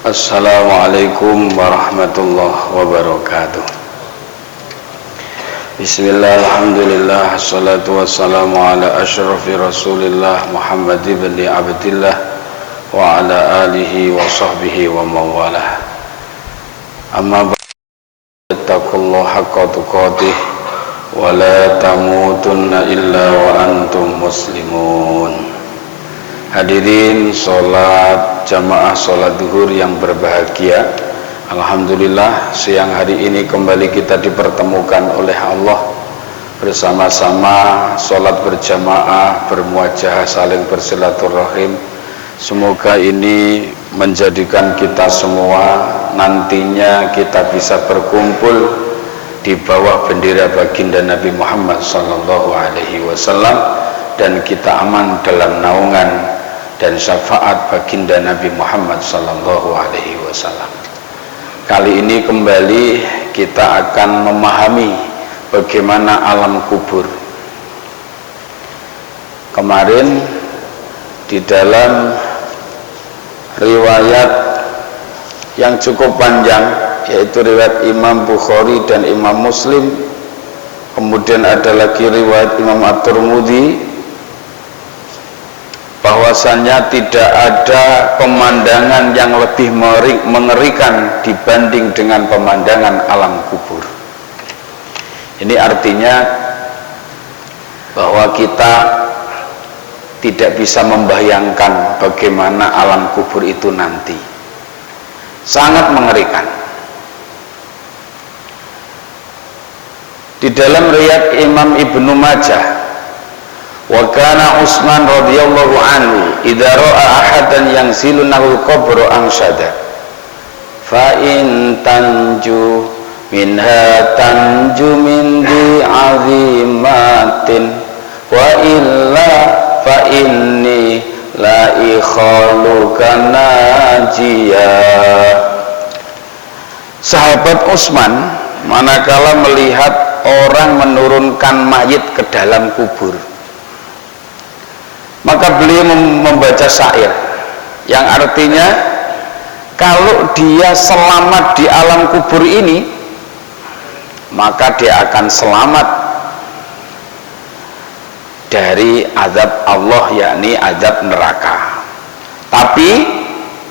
Assalamualaikum warahmatullahi wabarakatuh. Bismillah, alhamdulillah, assalatu wassalamu ala asyrafi rasulillah Muhammad ibn Abdillah wa ala alihi wa sahbihi wa mawalah. Amma ba'du, taqullaha haqqa tuqatih wa la tamutunna illa wa antum muslimun. Hadirin sholat jamaah sholat zuhur yang berbahagia, alhamdulillah siang hari ini kembali kita dipertemukan oleh Allah bersama-sama sholat berjamaah, bermuajahah, saling bersilaturahim. Semoga ini menjadikan kita semua nantinya kita bisa berkumpul di bawah bendera baginda Nabi Muhammad SAW, dan kita aman dalam naungan dan syafaat baginda Nabi Muhammad SAW. Kali ini kembali kita akan memahami bagaimana alam kubur. Kemarin di dalam riwayat yang cukup panjang, yaitu riwayat Imam Bukhari dan Imam Muslim, kemudian ada lagi riwayat Imam At-Tirmidzi, bahwasannya tidak ada pemandangan yang lebih mengerikan dibanding dengan pemandangan alam kubur. Ini artinya bahwa kita tidak bisa membayangkan bagaimana alam kubur itu nanti. Sangat mengerikan. Di dalam riwayat Imam Ibnu Majah, wa kana Utsman radhiyallahu anhu idza ra'a ahadan yanzilunahu qabru ansyada fa in tanju minha tanju min di azimatin wa illa fa inni la ikhaluka najia. Sahabat Utsman manakala melihat orang menurunkan mayit ke dalam kubur, maka beliau membaca syair yang artinya kalau dia selamat di alam kubur ini, maka dia akan selamat dari azab Allah, yakni azab neraka. Tapi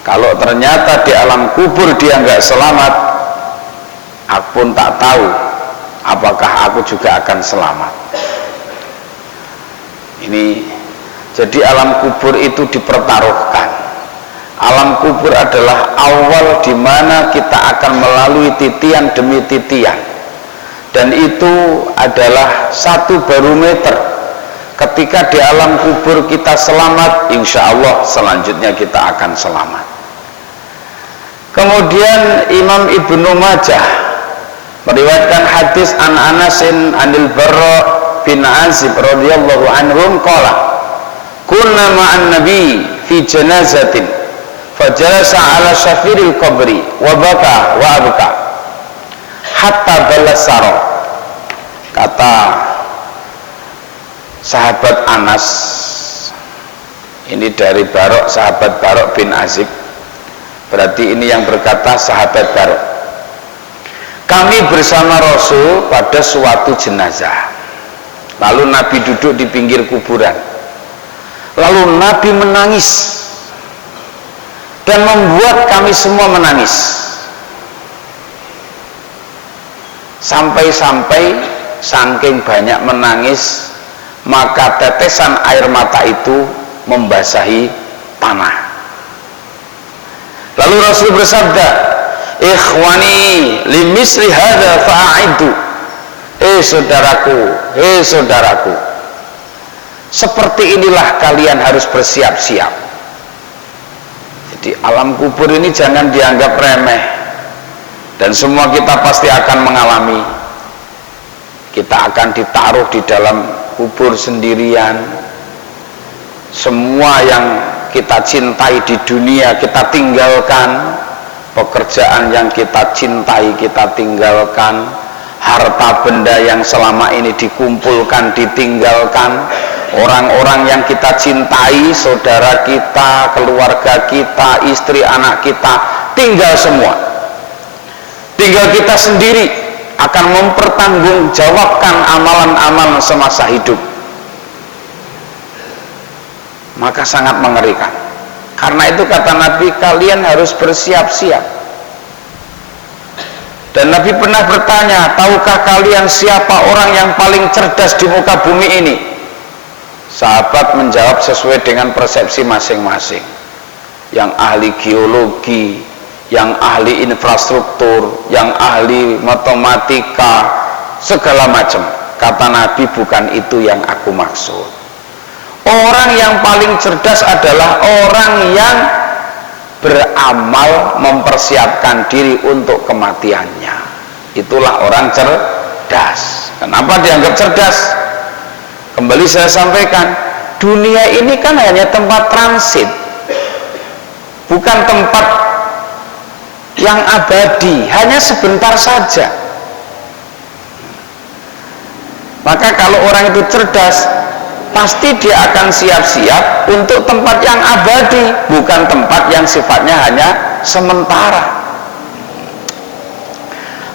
kalau ternyata di alam kubur dia nggak selamat, aku pun tak tahu apakah aku juga akan selamat. Jadi alam kubur itu dipertaruhkan. Alam kubur adalah awal di mana kita akan melalui titian demi titian, dan itu adalah satu barometer. Ketika di alam kubur kita selamat, insya Allah selanjutnya kita akan selamat. Kemudian Imam Ibnu Majah meriwayatkan hadis an Anasin anil Barra bin Azib radhiyallahu anhum qala kunna ma'an nabi fi janazatin fajalasa ala syafiril qabri wa baka wa abka hatta balasaro. Kata sahabat Anas, ini dari Barok, sahabat Barok bin Azib, berarti ini yang berkata sahabat Barok, kami bersama Rasul pada suatu jenazah, lalu Nabi duduk di pinggir kuburan. Lalu Nabi menangis dan membuat kami semua menangis, sampai-sampai saking banyak menangis maka tetesan air mata itu membasahi tanah. Lalu Rasul bersabda, ikhwani limisli hadza fa'aidu. Saudaraku, seperti inilah kalian harus bersiap-siap. Jadi alam kubur ini jangan dianggap remeh, dan semua kita pasti akan mengalami. Kita akan ditaruh di dalam kubur sendirian. Semua yang kita cintai di dunia kita tinggalkan, pekerjaan yang kita cintai kita tinggalkan, harta benda yang selama ini dikumpulkan ditinggalkan, orang-orang yang kita cintai, saudara kita, keluarga kita, istri anak kita, tinggal semua. Tinggal kita sendiri akan mempertanggungjawabkan amalan-amalan semasa hidup. Maka sangat mengerikan. Karena itu kata Nabi, kalian harus bersiap-siap. Dan Nabi pernah bertanya, tahukah kalian siapa orang yang paling cerdas di muka bumi ini? Sahabat menjawab sesuai dengan persepsi masing-masing. Yang ahli geologi, yang ahli infrastruktur, yang ahli matematika, segala macam. Kata Nabi, bukan itu yang aku maksud. Orang yang paling cerdas adalah orang yang beramal mempersiapkan diri untuk kematiannya. Itulah orang cerdas. Kenapa dianggap cerdas? Kembali saya sampaikan, dunia ini kan hanya tempat transit, bukan tempat yang abadi, hanya sebentar saja. Maka kalau orang itu cerdas, pasti dia akan siap-siap untuk tempat yang abadi, bukan tempat yang sifatnya hanya sementara.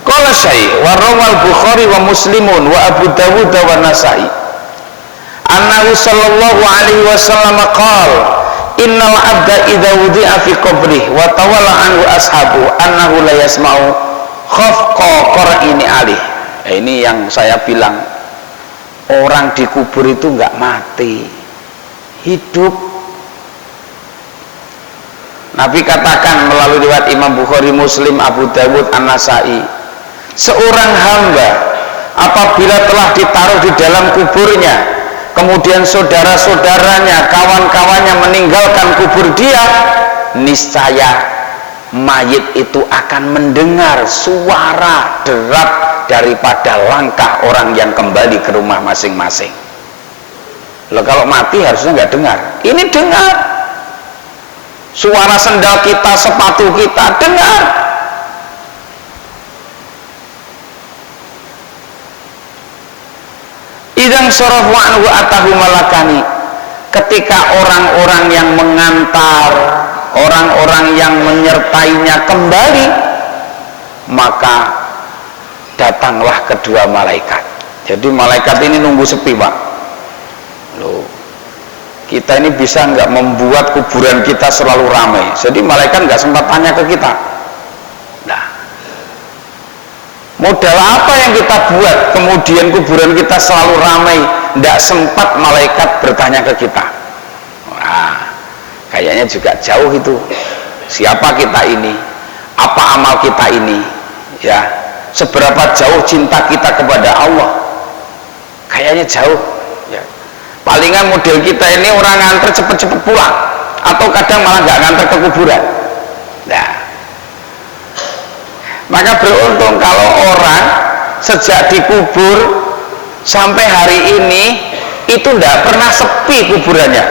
Qala Syekh wa rawal Bukhari wa Muslimun wa Abu Dawud wa Nasa'i annahu sallallahu alaihi wasallam qala innal abda idza wudi'a fi qabrihi wa tawalla anhu ashabu annahu la yasma'u khafqa qara'ini alih. Ini yang saya bilang, orang dikubur itu enggak mati, hidup. Nabi katakan melalui riwayat Imam Bukhari, Muslim, Abu Dawud, An-Nasa'i, seorang hamba apabila telah ditaruh di dalam kuburnya, kemudian saudara-saudaranya, kawan-kawannya meninggalkan kubur dia, niscaya mayit itu akan mendengar suara derak daripada langkah orang yang kembali ke rumah masing-masing. Loh, kalau mati harusnya nggak dengar, ini dengar. Suara sendal kita, sepatu kita, dengar. Idzan sarafu anhu atahu malakani. Ketika orang-orang yang mengantar, orang-orang yang menyertainya kembali, maka datanglah kedua malaikat. Jadi malaikat ini nunggu sepi, Pak. Loh, kita ini bisa nggak membuat kuburan kita selalu ramai? Jadi malaikat nggak sempat tanya ke kita. Nah, modal apa yang kita buat kemudian kuburan kita selalu ramai? Nggak sempat malaikat bertanya ke kita. Nah, kayaknya juga jauh itu. Siapa kita ini? Apa amal kita ini? Ya, seberapa jauh cinta kita kepada Allah? Kayaknya jauh. Ya. Palingan model kita ini orang nganter cepet-cepet pulang, atau kadang malah nggak nganter ke kuburan. Nah, maka beruntung kalau orang sejak dikubur sampai hari ini itu tidak pernah sepi kuburannya,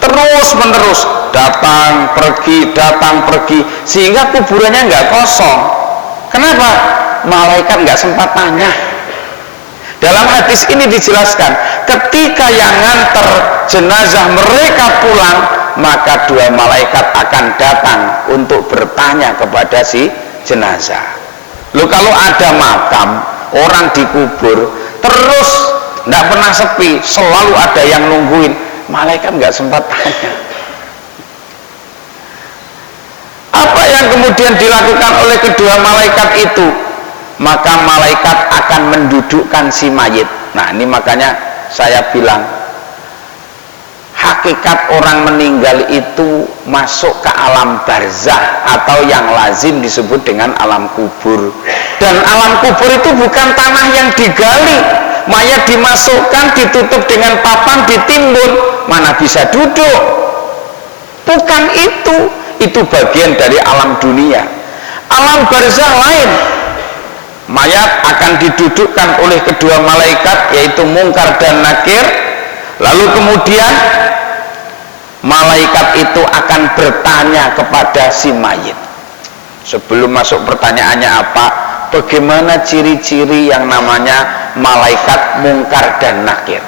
terus menerus datang pergi, sehingga kuburannya nggak kosong. Kenapa? Malaikat nggak sempat tanya. Dalam hadis ini dijelaskan, ketika yang nganter jenazah mereka pulang, maka dua malaikat akan datang untuk bertanya kepada si jenazah. Loh, kalau ada makam, orang dikubur, terus tidak pernah sepi, selalu ada yang nungguin, malaikat nggak sempat tanya. Apa yang kemudian dilakukan oleh kedua malaikat itu? Maka malaikat akan mendudukkan si mayit. Nah, ini makanya saya bilang, hakikat orang meninggal itu masuk ke alam barzah atau yang lazim disebut dengan alam kubur. Dan alam kubur itu bukan tanah yang digali, mayat dimasukkan, ditutup dengan papan, ditimbun, mana bisa duduk. Bukan itu bagian dari alam dunia. Alam barzah lain, mayat akan didudukkan oleh kedua malaikat, yaitu Mungkar dan Nakir. Lalu kemudian malaikat itu akan bertanya kepada si mayit. Sebelum masuk pertanyaannya apa? Bagaimana ciri-ciri yang namanya malaikat Mungkar dan Nakir?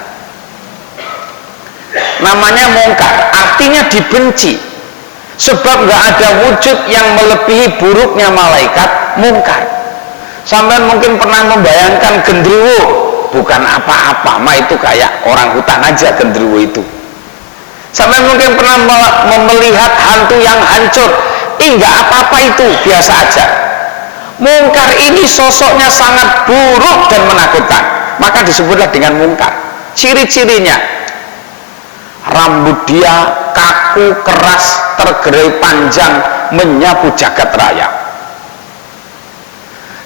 Namanya Mungkar, artinya dibenci. Sebab nggak ada wujud yang melebihi buruknya malaikat mungkar. Sampean mungkin pernah membayangkan genderuwo, bukan apa-apa, mah itu kayak orang hutan aja genderuwo itu. Sampean mungkin pernah melihat hantu yang hancur, nggak apa-apa itu, biasa aja. Mungkar ini sosoknya sangat buruk dan menakutkan, maka disebutlah dengan mungkar. Ciri-cirinya, rambut dia kaku, keras, tergerai panjang, menyapu jagat raya.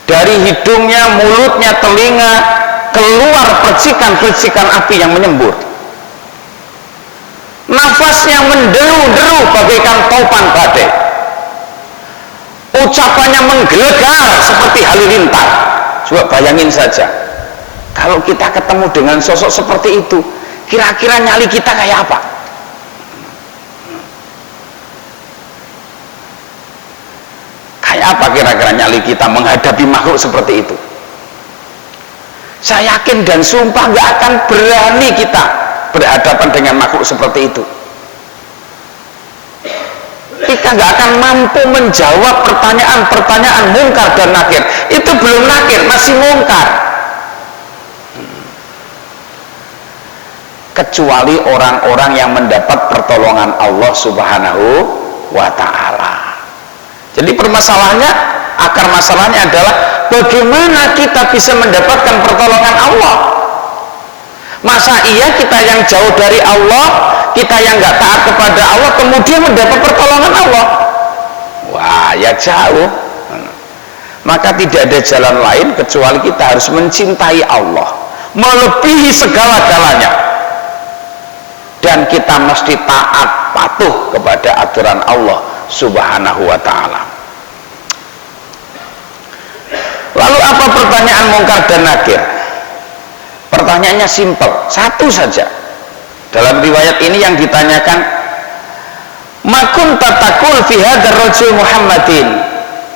Dari hidungnya, mulutnya, telinga keluar percikan-percikan api yang menyembur. Nafasnya menderu-deru bagaikan topan badai. Ucapannya menggelegar seperti halilintar. Coba bayangin saja, kalau kita ketemu dengan sosok seperti itu, kira-kira nyali kita kayak apa? Kayak apa kira-kira nyali kita menghadapi makhluk seperti itu? Saya yakin dan sumpah gak akan berani kita berhadapan dengan makhluk seperti itu. Kita gak akan mampu menjawab pertanyaan-pertanyaan mungkar dan nakir. Itu belum nakir, masih mungkar. Kecuali orang-orang yang mendapat pertolongan Allah Subhanahu wa ta'ala. Jadi permasalahannya, akar masalahnya adalah bagaimana kita bisa mendapatkan pertolongan Allah. Masa iya kita yang jauh dari Allah, kita yang nggak taat kepada Allah, kemudian mendapat pertolongan Allah? Wah, ya jauh. Maka tidak ada jalan lain kecuali kita harus mencintai Allah melebihi segala-galanya, dan kita mesti taat patuh kepada aturan Allah Subhanahu wa ta'ala. Lalu apa pertanyaan mungkar dan nakir? Pertanyaannya simpel, satu saja. Dalam riwayat ini yang ditanyakan, makun tatakul fi hadzal rajul Muhammadin.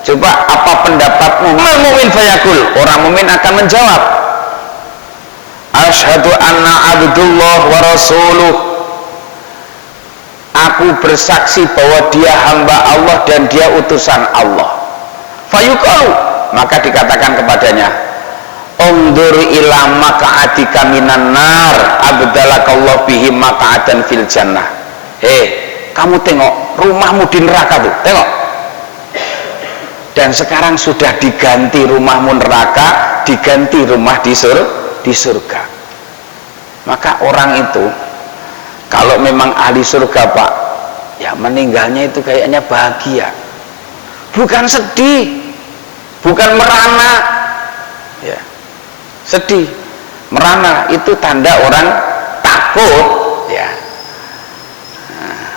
Coba apa pendapatmu? Mal mu'min fayakul, orang mukmin akan menjawab, asyhadu anna abdullah wa rasuluh. Aku bersaksi bahwa dia hamba Allah dan dia utusan Allah. Fayuqalu, maka dikatakan kepadanya, undur ila maq'adika minan nar abdalakallahu bihi maq'adan fil jannah. Kamu tengok rumahmu di neraka tuh, tengok. Dan sekarang sudah diganti rumahmu neraka, diganti rumah di surga. Maka orang itu kalau memang ahli surga, Pak, ya meninggalnya itu kayaknya bahagia, bukan sedih, bukan merana, ya. Sedih, merana itu tanda orang takut, ya. Nah.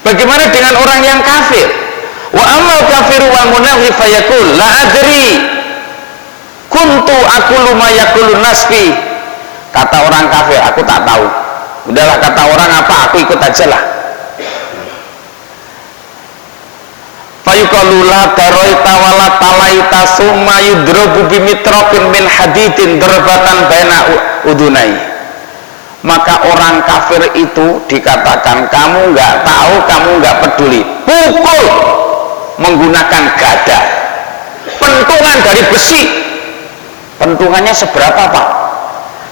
Bagaimana dengan orang yang kafir? Wa amal kafiru wal munafiq fayaqul la adri kuntu aqulu ma yaqulun nasfi. Kata orang kafir, aku tak tahu. Udahlah, kata orang apa, aku ikut aja lah. Fayuqalu la daroita wala talaita summa yudrobu bimitrokin min hadidin darbatan baina udunai. Maka orang kafir itu dikatakan, kamu nggak tahu, kamu nggak peduli, pukul menggunakan gada, pentungan dari besi. Pentungannya seberapa, Pak?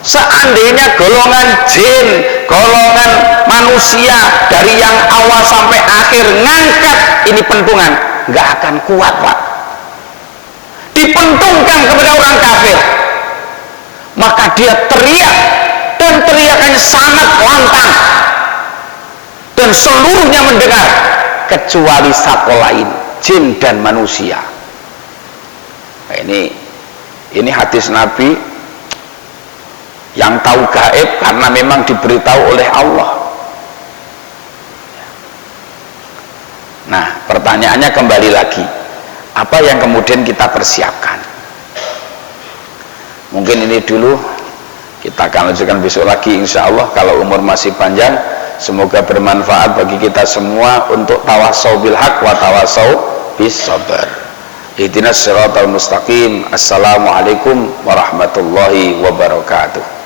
Seandainya golongan jin, golongan manusia dari yang awal sampai akhir ngangkat ini pentungan, nggak akan kuat, Pak. Dipentungkan kepada orang kafir, maka dia teriak, dan teriakannya sangat lantang, dan seluruhnya mendengar kecuali satu lain, jin dan manusia. Nah, ini hadis Nabi yang tahu gaib karena memang diberitahu oleh Allah. Nah, pertanyaannya kembali lagi, apa yang kemudian kita persiapkan? Mungkin ini dulu, kita akan lanjutkan besok lagi insya Allah kalau umur masih panjang. Semoga bermanfaat bagi kita semua untuk tawasau bil haq wa tawasau bis sabar. Ihdinas siratal mustaqim. Assalamualaikum warahmatullahi wabarakatuh.